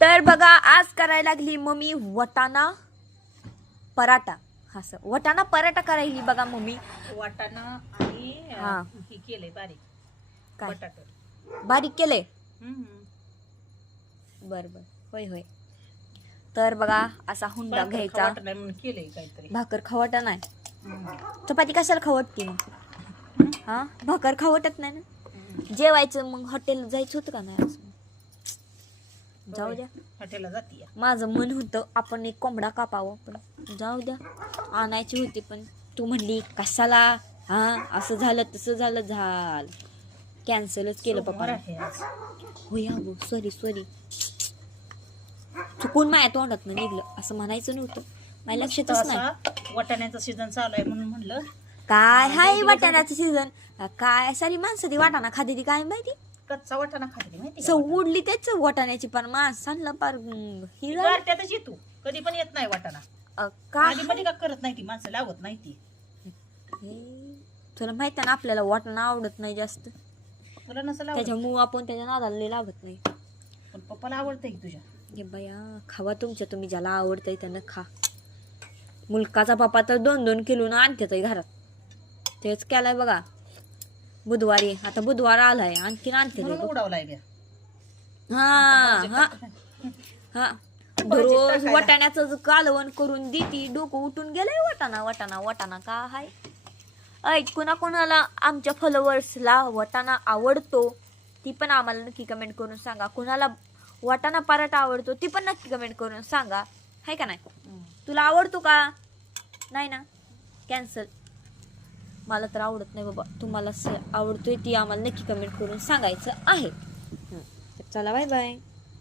तर बघा आज करायला लागली मम्मी वटाणा पराठा. असं वटाणा पराठा करायली बघा मम्मी. वाटाणा आणि हा. हे केलंय बारीक काय बटाटा. बारीक केले. हम्म. बर बर होय होय. तर बघा असा हुंडा भाकर घ्यायचा. वाटाणा म्हणून केलंय काहीतरी. भाकर खवटा नाही. हम्म. चपाती कशाला खवटते मग? हा भाकर खवटत नाही ना. जेवायचं मग हॉटेल जायचं होतं का नाही आज? जाऊ द्या. हॉटेलला जातीया. माझं मन होतं आपण एक कोंबडा कापावं पण जाऊ द्या. आणायची होती पण तू म्हणली कशाला. हा असं झालं तसं झालं कॅन्सलच केलं सोमवार पप्पा. आहे आज. होय अगो सॉरी चुकून माझ्या तोंडात निघलं. असं म्हणायचं नव्हतं. माझ्या लक्षातच नाही. असा वाटाण्याचा सीझन चालू आहे म्हणून म्हणलं काय हाय वाटाण्याचं सीझन. काय सारी माणसं ती वाटाणा खाते ती काय माहिती. कच्चा वाटाणा खाते माहिती सव उडली त्याच वाटाण्याची पण माणसांना पार हिला गारट्यातच येतो. कधी पण येत नाही वाटाणा. काय आधी मध्ये का करत नाही ती माणसं लावत नाही ती. तुला माहिती ना आपल्याला वाटाणा आवडत नाही जास्त. तुला नसं लावत त्याच्यामुळं आपण त्याच्या नादाला लावत नाही. पण पप्पाला आवडतंय की तुझ्या. हे बया खावा तुमच्या तुम्ही ज्याला आवडतंय त्यानं खा. मुलकाचा पप्पा तर 2-2 किलो आणते घरात. तेच केलाय बघा बुधवारी. आता बुधवार आलाय आणखीन आणते. म्हणून उडावलाय बया. हा हा हा दररोज वाटाण्याचं कालवण करून देती. डोकं उठून गेलंय वाटाणा वाटाणा वाटाणा का हाय. ऐ कोणाला आमच्या फॉलोअर्सला वाटाणा आवडतो ती पण आम्हाला नक्की कमेंट करून सांगा. कुणाला वाटाणा पराठा आवडतो ती पण नक्की कमेंट करून सांगा. हाय का नाही. तुला आवडतो का नाही ना कॅन्सल. मला तर आवडत नाही बाबा. तुम्हाला आवडतोय ती आम्हाला नक्की कमेंट करून सांगायचं आहे. चला बाय बाय.